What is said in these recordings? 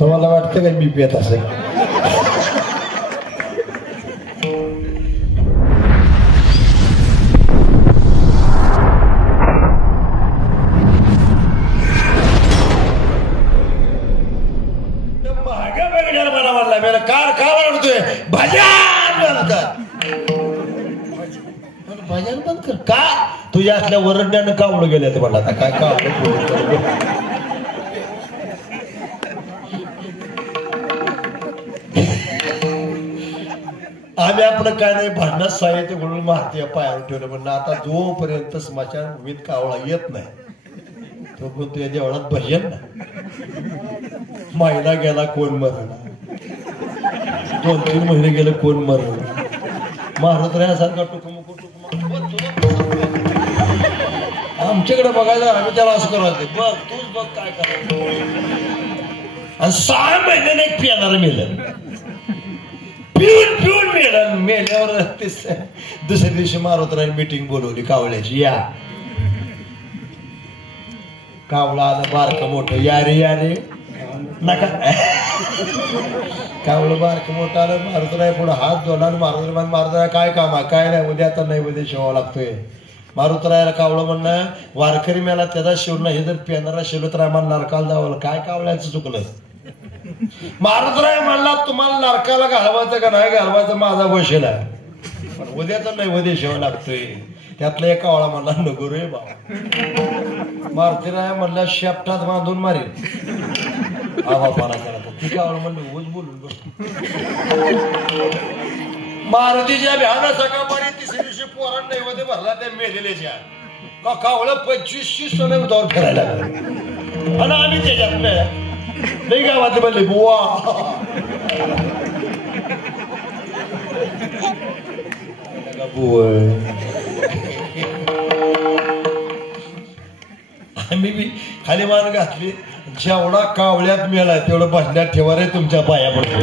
तुम्हाला वाटतं का मी पेत असेल? महागा बघणार मला म्हणला मेला कार का वाढतोय भजन बंद कर भजन बंद कर का तुझ्या असल्या वरड्यानं कावळं गेले ते म्हणला काय कावळं आम्ही आपलं काय नाही भांडणात साहित्य म्हणून मारते पायावर ठेवलं म्हणलं आता जोपर्यंत स्मशान भूमीत कावळा येत नाही तोपर्यंत या देवळात भजन ना महिना गेला कोण मरला 2-3 महिने गेले कोण मरला मारत राहण्यासारखा टुकमुक आमच्याकडे बघायला आम्ही त्याला असं करायचं बघ तूच बघ काय करायचं आणि 6 महिन्याने एक पियानाला मेलं पिऊन मेल्यावर दुसऱ्या दिवशी मारुतराने मीटिंग बोलवली कावळ्याची या कावळा आलं बारकं मोठं या रे नका कावळं बारकं मोठं आलं मारुतराय पुढे हात जोडला मारुतराय काय काम आहे काय नाही उद्या तर नाही उद्या शिवावं लागतोय मारुतरायाला कावळं म्हणणं वारकरी मेला त्याचा शिवण हे जर पेनारा शिवलं तर आम्हाला नरकाला जावं काय कावळ्याचं चुकलं मारुतराय म्हणला तुम्हाला नरकाला घालवायचं का नाही घालवायचं माझा बसेल आहे पण उद्या तर नाही उद्या शिवावं लागतोय त्यातला एक कावळा म्हणला नको रे बाबा मारुतीराय म्हणला शेपटात बांधून मारेल आवापाना करा ती कावळं म्हणलं उच बोलून बसतो मारुतीच्या भ्याना सकाळपारी 3ऱ्या दिवशी पोरांना नैवेद्य भरला त्या मेलेल्याच्या का कावळं 2500 सोने उतावर फिरायला लागलं आणि आम्ही त्याच्यात नाही गावात म्हणले बुवा आम्ही बी खाली मान घातली जेवढा कावळ्यात मिळाला तेवढं बसण्यात ठेवा रे तुमच्या पाया पडतो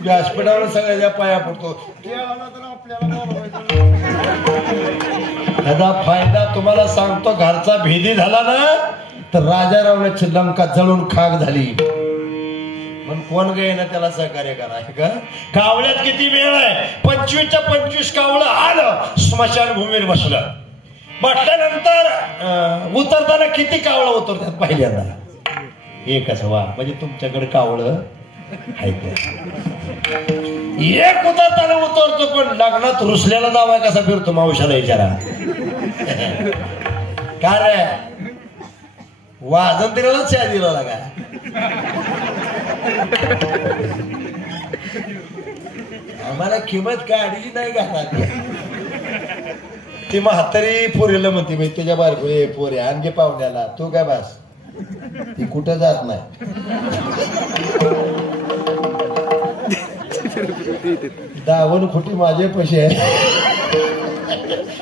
व्यासपीठावर सगळ्याच्या पाया पडतो त्याचा फायदा तुम्हाला सांगतो घरचा भेदी झाला ना तर राजा रावणाची लंका जळून खाक झाली पण कोण गे ना त्याला सहकार्य करा का कावळ्यात किती वेळ आहे 25च्या 25 कावळं आलं स्मशान भूमीवर बसलं म्हटल्यानंतर उतरताना किती कावळं उतरतात पहिल्यांदा एकच वा म्हणजे तुमच्याकडे कावळं एक उतरताना उतरतो पण लग्नात रुसलेला दावा कसा फिरतो मावशाला विचारा का रे वाजन दिला चहा दिला लागा आम्हाला किंमत काढली नाही घालत ती म्हातारी पोरीला म्हणते मी तुझ्या बारको पोरे आणखी पाहुण्याला तू काय बास ती कुठं जात नाही दावण खोटी माझे पैसे आहे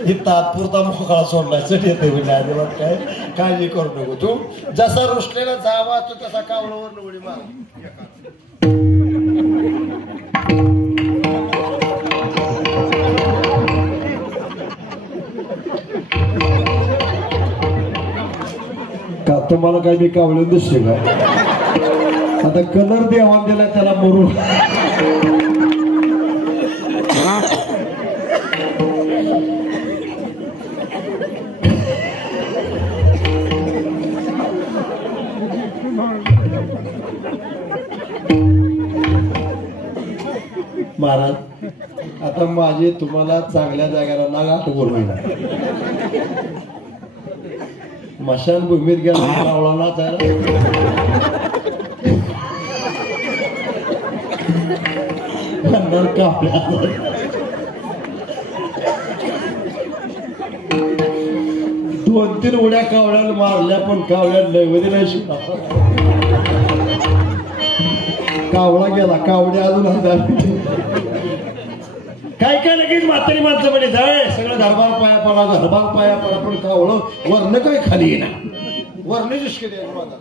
ही तात्पुरता मोकळा सोडण्यासाठी येते म्हणजे अजिबात काय काळजी करू नको तू जसा रुसलेला जावा तू तसा कावळावर उडी मार का तुम्हाला काय मी कावळून दिसते का आता कलर देवान दिला त्याला मरू महाराज आता माझे तुम्हाला चांगल्या जागेला नागाट बोलवायला मशानभूमीत गेला कावळाला कावळ्या 2-3 उड्या कावळ्याला मारल्या पण कावळ्या नैवेद्य नाही शिकला कावळा गेला कावड्या अजून काय काय लगेच म्हातारी माणसं म्हणजे जाय सगळं घरबार पाया पडा घरबार पाया पडा पण कावळं वर्ण काय खाली येणार वर्ण जिसके दे माझा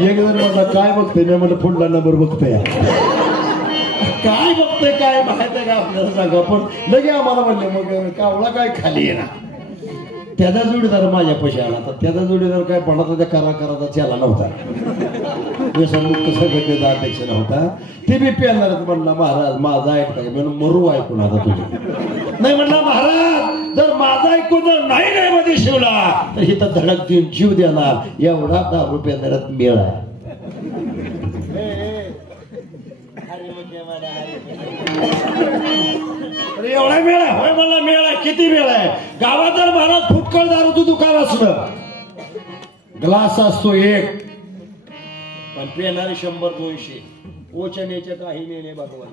एक जण म्हटलं काय बघतोय, मी म्हटलं पुढला नंबर बघतोय. काय बघतोय काय माहित आहे का आपल्याला सांगा. पण लगे आम्हाला म्हणले मग कावळा काय खाली आहे ना. त्याचा जोडीदार माझ्या पैसे आला तर त्याचा जोडीदार काय पडा त्या कराचा चेला नव्हता, व्यसनमुक्त संघटनेचा अध्यक्ष नव्हता. ते बी पेलणार म्हणला महाराज माझा ऐकता मी मरू ऐकून आता तुझे नाही म्हणला महाराज जर माझा ऐकून जर नाही मध्ये शिवला तर इथं धडक देऊन जीव देणार एवढा 10 रुपये दरात मेळ आहे. एवढा मेळ आहे होय म्हणला. मेळ आहे किती मेळ आहे गावात. जर महाराज फुटकळ दारूचं दुकान असलं ग्लास असतो एक पण पेणारे 100-200 ओच्या नेच्या काही नेणे भगवान.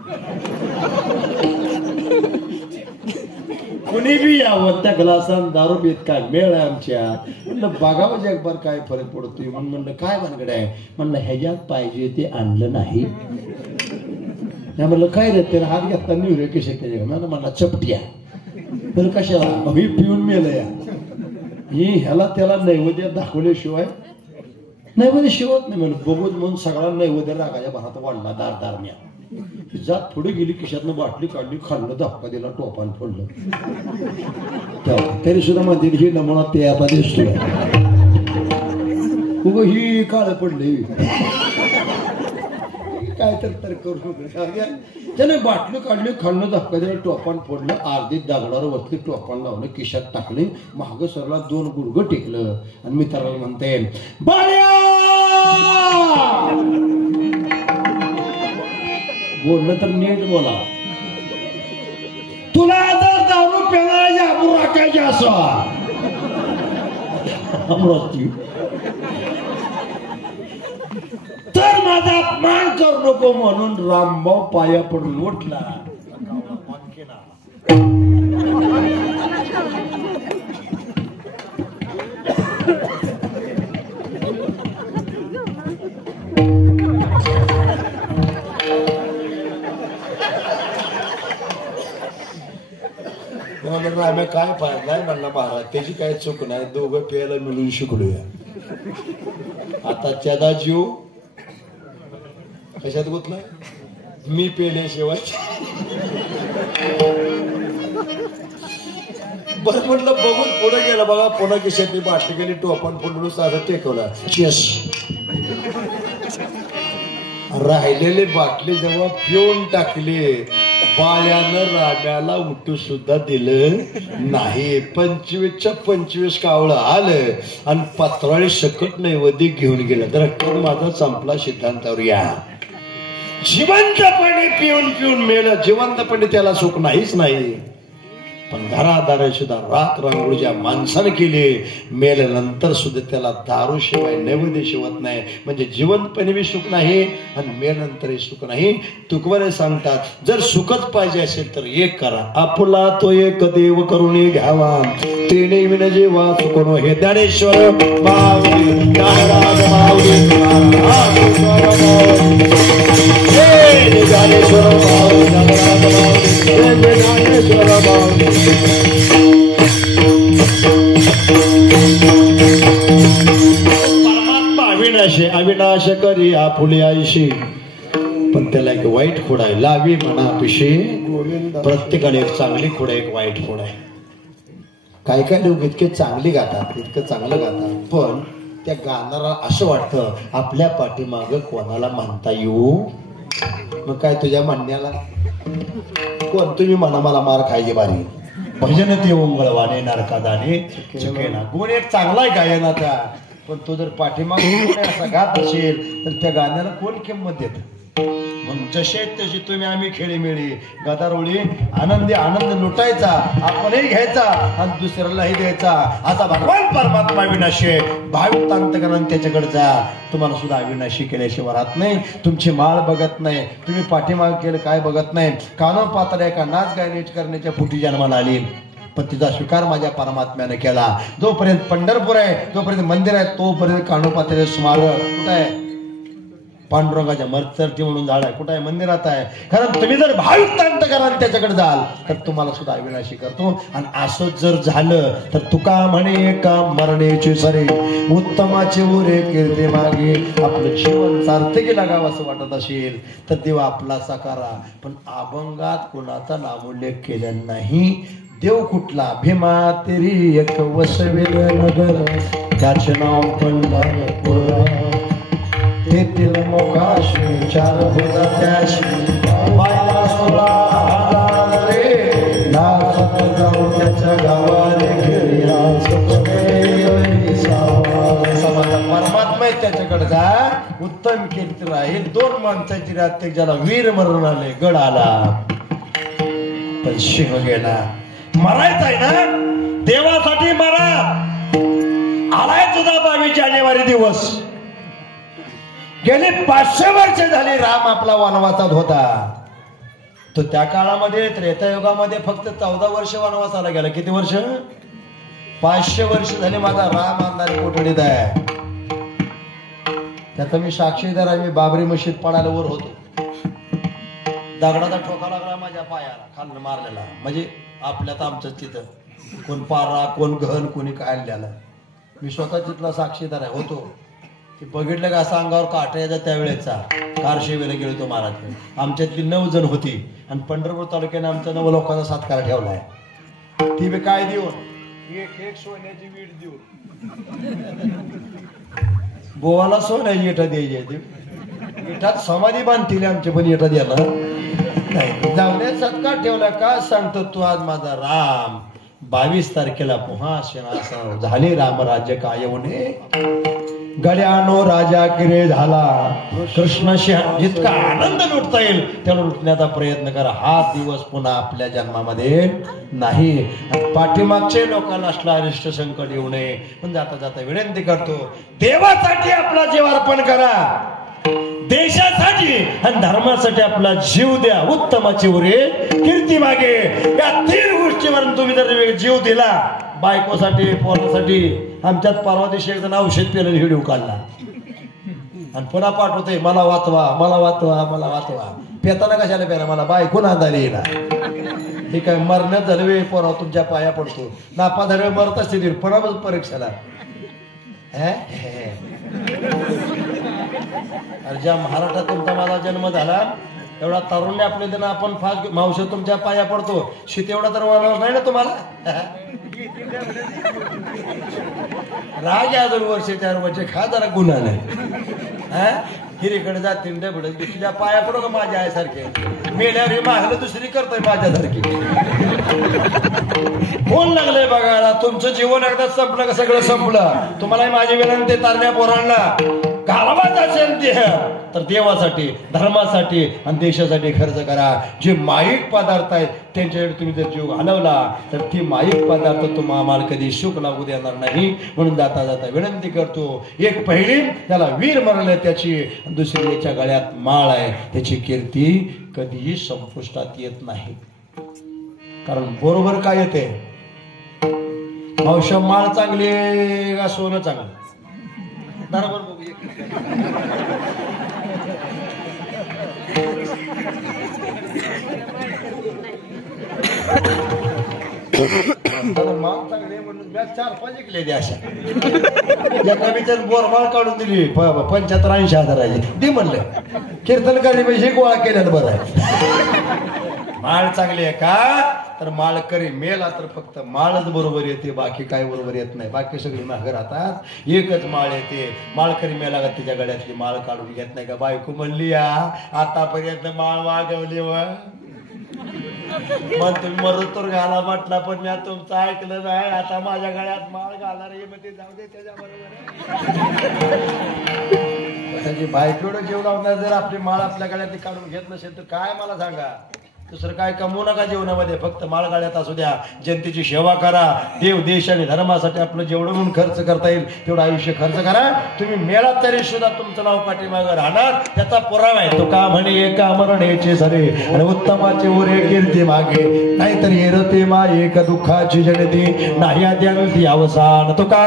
कुणी बी यावं त्या ग्लासात दारू पीत काय मेळ आहे आमच्या. म्हणलं बघावं जगभर काय फरक पडतोय. म्हणून म्हणलं काय भानगड आहे. म्हणलं ह्याच्यात पाहिजे ते आणलं नाही. म्हणलं काय रे त्याला हात घेतला निवरे कशा त्याच्या म्हणला चपट्या तर कशाला मी पिऊन मेलं या. ही ह्याला त्याला नैवेद्य दाखवल्याशिवाय नैवेद्य शिवत नाही म्हणून बघून म्हणून सगळा नैवेद्य रागाच्या भारात वाढला दारदारण्या. जात पुढे गेली खिशातनं बाटली काढली खाल्लं धक्का दिला टोपान फोडलं. तरी सुद्धा म्हणते ही नमुना ते आता दिसतोय उग ही काळ पडली काय तर करू. त्याने बाटली काढली खाल्लं धक्का दिला टोपान फोडलं. अर्धी दगडावर वरती टोपान लावलं खिशात टाकले माग सरला 2 गुडघं टेकलं आणि मित्राला म्हणते बाळ्या बोललं तर नीट बोला. तुला जर दारू प्यायला राखायची असो तर माझा अपमान करू नको म्हणून रामभाऊ पाया पडून उठला. आम्ही काय पाहिजे म्हणला महाराज त्याची काय चूक नाही. दोघं प्यायला मिळून शिकलोया. आता त्याचा जीव कशात गुतला मी पेल्याशिवाय. बरं म्हटलं बघून पुढे गेलं बघा. पुन्हा खिशातली बाटली गेली टोपण फोडून साधं टेकवला. चेस राहिलेली बाटली जेव्हा पिऊन टाकली बाळ्यानं राम्याला उठू सुद्धा दिलं नाही. 25च्या 25 कावळं आलं आणि पत्राळी सकट नैवेद्य घेऊन गेलं. तर माझा संपला सिद्धांतावर या. जिवंतपणे पिऊन पिऊन मेलं. जिवंतपणे त्याला सुख नाहीच नाही. पण घरादारा सुद्धा रात रांगोळीच्या माणसाने केली. मेल्यानंतर सुद्धा त्याला दारू शिवाय नैवेद्य शिवत नाही. म्हणजे जिवंतपणे बी सुख नाही आणि मेल्यानंतरही सुख नाही. तुकवरे सांगतात जर सुखच पाहिजे असेल तर एक करा. आपला तो एक देव करून घ्यावा तेने विन जेवा सुखनो. हे ज्ञानेश्वर माऊली ज्ञानराज माऊली ज्ञानेश्वर माऊली ज्ञानराज माऊली ज्ञानेश्वर माऊली. परमात्मा अविनाशी अविनाश करी आपुली आईशी. पण त्याला एक वाईट खोड आहे. लावी म्हणा पिशी प्रत्येकाने एक चांगली खोड आहे एक वाईट खोड आहे. काय काय लोक इतके चांगली गातात इतकं चांगलं गातात पण त्या गाणारा असं वाटतं आपल्या पाठीमाग कोणाला म्हणता येऊ. मग काय तुझ्या म्हणण्याला कोण तुम्ही म्हणा मला मार खायची बारी. भजन ते ओंगळवाने नरकादाने चुकेना. गुण एक चांगला आहे गायनाचा पण तो जर पाठीमाग असा गात असेल तर त्या गाण्याला कोण किंमत देत. म्हणून जसे तशी तुम्ही आम्ही खेळीमेळी गदारोळी आनंदी आनंद लुटायचा आपणही घ्यायचा आणि दुसऱ्यालाही द्यायचा. असा भगवान परमात्मा अविनाशी भाविक अंतकरण त्याच्याकडे जा. तुम्हाला सुद्धा अविनाशी केल्याशिवाय राहत नाही. तुमची माळ बघत नाही. तुम्ही पाठीमाग केलं काय बघत नाही. कानों पात्र एका नाच गाय नीट करण्याच्या फुटी जन्माला आली पण तिचा स्वीकार माझ्या परमात्म्याने केला. जोपर्यंत पंढरपूर आहे जोपर्यंत मंदिर आहे तोपर्यंत कानों पात्र स्मारक कुठं आहे पांडुरंगाच्या मरचरटी म्हणून झाड आहे, कुठं आहे? मंदिरात आहे. कारण तुम्ही जर भाविक अंतकरणाने त्याच्याकडे जाल तर तुम्हाला सुद्धा अविनाशी करतो. आणि असंच जर झालं तर तुका म्हणे एका मरणेची सरे उत्तमाचे उरे कीर्ती मागे. आपलं जीवन सार्थकी लागावं असं वाटत असेल तर देव आपलाचा करा, पण अभंगात कुणाचा नामोल्लेख केला नाही. देव कुठला? भीमा तेरी एक वसविल नगर, त्याचे नाव पंढरपूर. तेथील मोकाशी चार होता त्याशी बायला सोळा हजार रे, नाचत जाऊ त्याच्या गावाने घेऊया परमात्मा आहे त्याच्याकडे जा, उत्तम कीर्ती राहील. 2 माणसाची रात्र ज्याला वीर मरण आले, गड आला पण सिंह गेला. मरायचं आहे ना, देवासाठी मरा. आलाय तुझा 22 जानेवारी दिवस. गेली 500 वर्ष झाली राम आपला वनवासात होता. तो त्या काळामध्ये त्रेतायुगामध्ये फक्त 14 वर्ष वनवासाला गेला. किती वर्ष? 500 वर्ष झाली माझा राम अंधारी कोठडीत आहे. त्याचा मी साक्षीदार आहे. मी बाबरी मशीद पडायला वर होतो, दगडाचा ठोका लागला माझ्या पायाला, खाल्लं मारलेला. म्हणजे आपल्यात आमचं तिथं कोण पारा, कोण घन, कोणी काय आणलेलं. मी स्वतः तिथला साक्षीदार आहे, होतो. ते बघितलं का असं अंगावर काटा यायचा त्यावेळेचा. कारशेवेला गेलो तो महाराज. आमच्यातली 9 जण होती आणि पंढरपूर तालुक्याने आमचा 9 लोकांचा सत्कार ठेवलाय. ती बी काय देऊन? एक सोन्याची वीट देऊन. बोवाला सोन्याची इटा द्यायची. इटात समाधी बांधतील आमची, पण इटा द्यायला नाही. जाऊन सत्कार ठेवला. का सांगतो तू? आज माझा राम 22 तारखेला पुहा सिंहासन झाले रामराज्य काय म्हणे. गड्यानो राजा किरे झाला. कृष्ण सिंह जितका आनंद लुटता येईल तेवढा लुटण्याचा प्रयत्न करा. हा दिवस पुन्हा आपल्या जन्मामध्ये नाही. पाठीमागचे लोकांना असला अरिष्ट संकट येऊ नये. पण जाता जाता विनंती करतो, देवासाठी आपला जीव अर्पण करा, देशासाठी आणि धर्मासाठी आपला जीव द्या. उत्तमाची उरे कीर्ती मागे. या 3 गोष्टीवर तुम्ही जर जीव दिला, बायकोसाठी, पोरासाठी. आमच्यात परवा दिवशी एकजण औषध पेलं व्हिडिओ काढला आणि पुन्हा पाठवतोय, मला वाचवा, मला वाचवा, मला वाचवा. पेताना कशाला पेला? मला बायको नांदायला येणार. हे काय मरण्यात झालं वे पोरा तुमच्या पाया पडतो. नापा झाल्यावर मरत असते पुन्हा परीक्षेला. अरे ज्या महाराष्ट्रात तुमचा माझा जन्म झाला एवढा तरुण आपले दिन आपण फास्ट मावशी तुमच्या पाया पडतो. शीत एवढा तर वळणार नाही ना तुम्हाला. राग अजून वर्ष 4 वर्ष खा जरा गुन्हा नाही. हिरीकडे जातील डबडे तुझ्या पाया पडो का माझ्या आईसारखे. मेल्यावर हे मागलं दुसरी करतोय माझ्यासारखी. फोन लागलंय बघायला. तुमचं जीवन एकदा संपलं का सगळं संपलं. तुम्हाला माझी विनंती तारण्या पोरांना घालवायचं असेल ते तर देवासाठी, धर्मासाठी आणि देशासाठी खर्च करा. जे माईक पदार्थ आहेत त्यांच्याकडे तुम्ही जर जीव घालवला तर ती माईक पदार्थ तुम्हाला आम्हाला कधी सुख लागू देणार नाही. म्हणून जाता जाता विनंती करतो, एक पहिली त्याला वीर मरले त्याची, दुसरी याच्या गळ्यात माळ आहे त्याची कीर्ती कधीही संपुष्टात येत नाही. कारण बरोबर काय येते? मावशा माळ चांगली का सोनं चांगलं? बरोबर बघू. माळ चांगली म्हणून 4-5 ऐकलेली अशा. ज्यांना मी तर बोरमाळ काढून दिली 75-80 हजाराची ती म्हणलं कीर्तनकारी पैसे गोळा केलेलं बरं आहे. माळ चांगली आहे का? तर माळकरी मेला तर फक्त माळच बरोबर येते, बाकी काय बरोबर येत नाही. बाकी सगळी मागे राहतात, एकच माळ येते. माळकरी मेला का तिच्या गळ्यातली माळ काढून घेत नाही का? बायको म्हणली या आतापर्यंत माळ वागवली व मग तुम्ही मरुतूर घाला म्हटला पण मी तुमचं ऐकलं नाही. आता माझ्या गळ्यात माळ घालणार हे मग ते जाऊ दे त्याच्या बरोबर. त्याची बायकोडं जीव लावणार जर आपली माळ आपल्या गळ्यातली काढून घेत नसेल तर काय मला सांगा. दुसरं काय कमवू नका जीवनामध्ये, फक्त माळगाड्यात असू द्या. जनतेची सेवा करा. देव देश आणि धर्मासाठी आपलं जेवढं म्हणून खर्च करता येईल तेवढं आयुष्य खर्च करा. तुम्ही मेलात तरी सुद्धा तुमचं नाव पाठीमागं राहणार त्याचा पुरावा आहे. तो का म्हणे एका मरणेचे सरे आणि उत्तमाचे उरे कीर्ती मागे, नाहीतर येरते मा एक दुःखाची जनती नाही आद्यांती अवसान. तुका